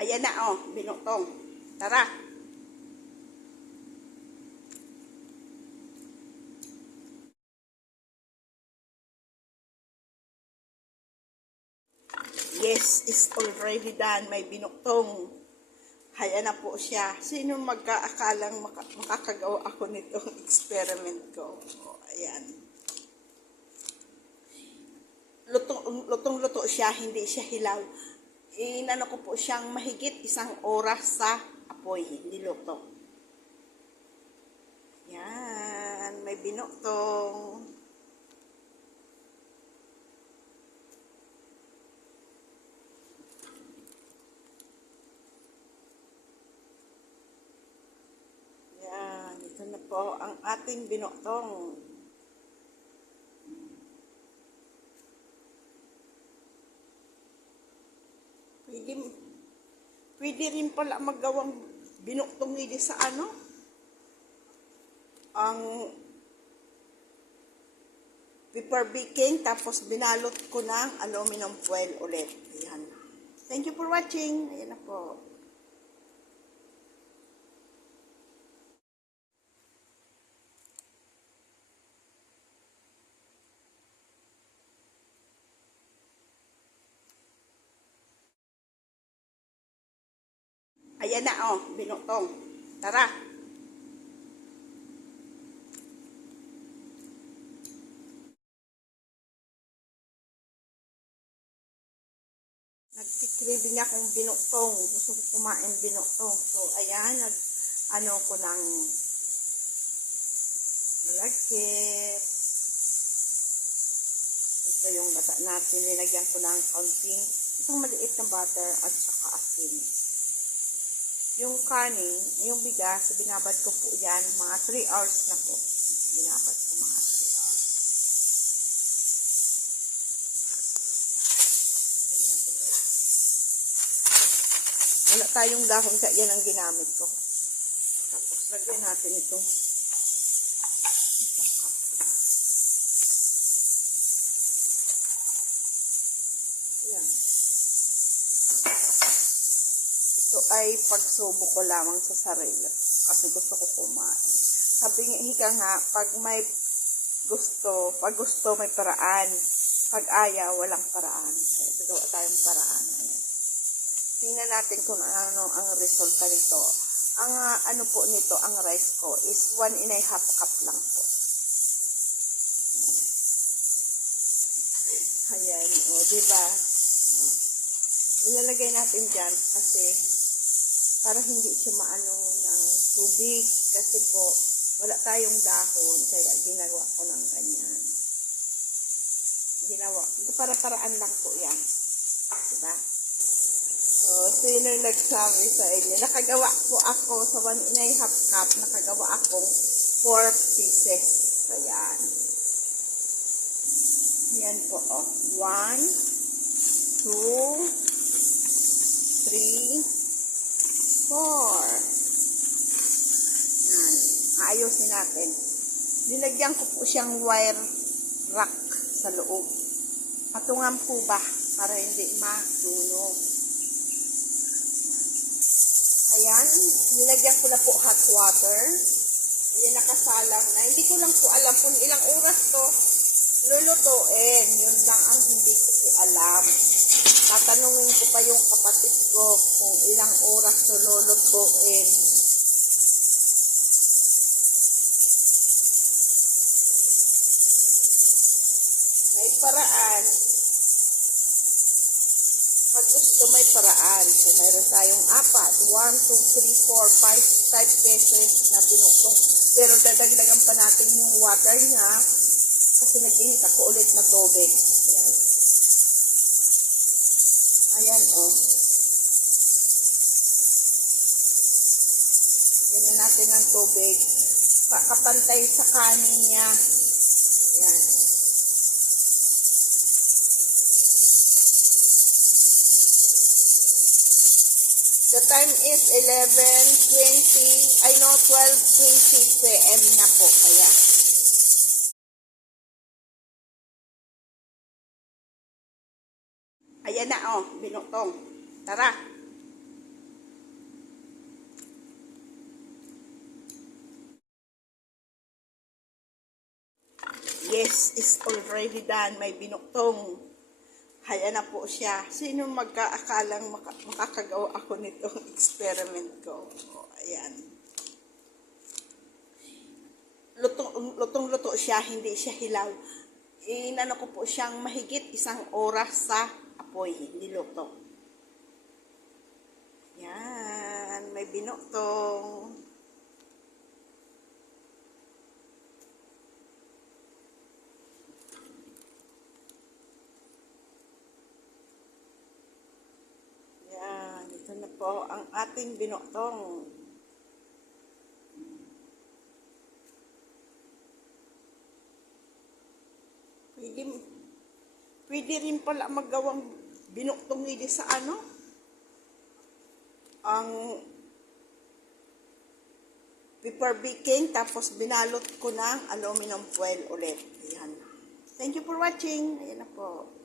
Ayan na, oh, binutong. Tara. Yes, is already done. May binuktong. Haya na po siya. Sino magkaakalang maka- makakagawa ako nitong experiment ko? O, ayan. Lutong, lutong-luto siya, hindi siya hilaw. Inano ko po siyang mahigit isang oras sa apoy, niluto. Yan, may binuktong. Yan, ito na po ang ating binuktong. Pwede, pwede rin pala magawang binuktong hindi sa ano? Ang paper baking tapos binalot ko ng aluminum foil ulit. Ayan. Thank you for watching. Ayan na po. Ayan na oh, binutong. Tara. Nagkikribing akong binuktong. Gusto ko kumain binuktong. So, ayan, nag, ano ko ng malagkit. Ito yung gata natin. Nilagyan ko ng kaunting isang maliit na butter at saka asin. Yung kanin, yung bigas, binabad ko po yan mga 3 hours na po. Binabad ko mga 3 hours. Wala tayong dahon kaya yan ang ginamit ko. Tapos lagyan natin ito. Ayan. Ito ay pagsubo ko lamang sa sarili. Kasi gusto ko kumain. Sabi nga, hika nga, pag may gusto, pag gusto may paraan. Pag ayaw, walang paraan. Kaya gagawa tayong paraan. Tingnan natin kung ano ang resulta nito. Ang ah, ano po nito, ang rice ko is one and a half cup lang po. Ayan, o, diba? Ilalagay natin dyan kasi para hindi siya maano ng tubig kasi po wala tayong dahon kaya ginagawa ko ng ganyan. Ginawa. Para paraan lang po yan. Diba? Oh, sino nagsabi sa inyo? Nakagawa po ako sa one and a half cup, nakagawa akong four pieces. So, yan. Po, oh. One, two, three, four. Yan. Aayusin natin. Nilagyan ko po siyang wire rack sa loob. Patungan po ba para hindi masunog. Ayan, nilagyan ko na po hot water. Ayan, nakasalang na. Hindi ko lang po alam kung ilang oras to lulutuin. Yun lang Tatanungin ko pa yung kapatid ko kung ilang oras to lulutuin. May paraan. Pag gusto may paraan. So, mayroon tayong apat. 1, 2, 3, 4, 5, 5 pesos na binuktong. Pero dadagdagan pa natin yung water niya kasi naghinit ako ulit na tubig. Ayan. Ayan, oh. Yan na natin ng tubig. Pa- Kapantay sa kanin niya. Ayan. The time is 11.20, I know 12.20 p.m. na po. Ayan. Ayan na, oh, binuktong. Tara. Yes, it's already done. May binuktong. Ayan na po siya. Sino magkaakalang maka makakagawa ako nitong experiment ko? Oh, ayan. Lutong-luto siya, hindi siya hilaw. Inano ko po siyang mahigit isang oras sa apoy, niluto. Yan, may binuktong. Yan, ito na po ang ating binuktong. Pwede, pwede rin pala magawang binuktong nili sa ano? Ang paper baking tapos binalot ko ng aluminum foil ulit. Ayan. Thank you for watching. Ayan na po.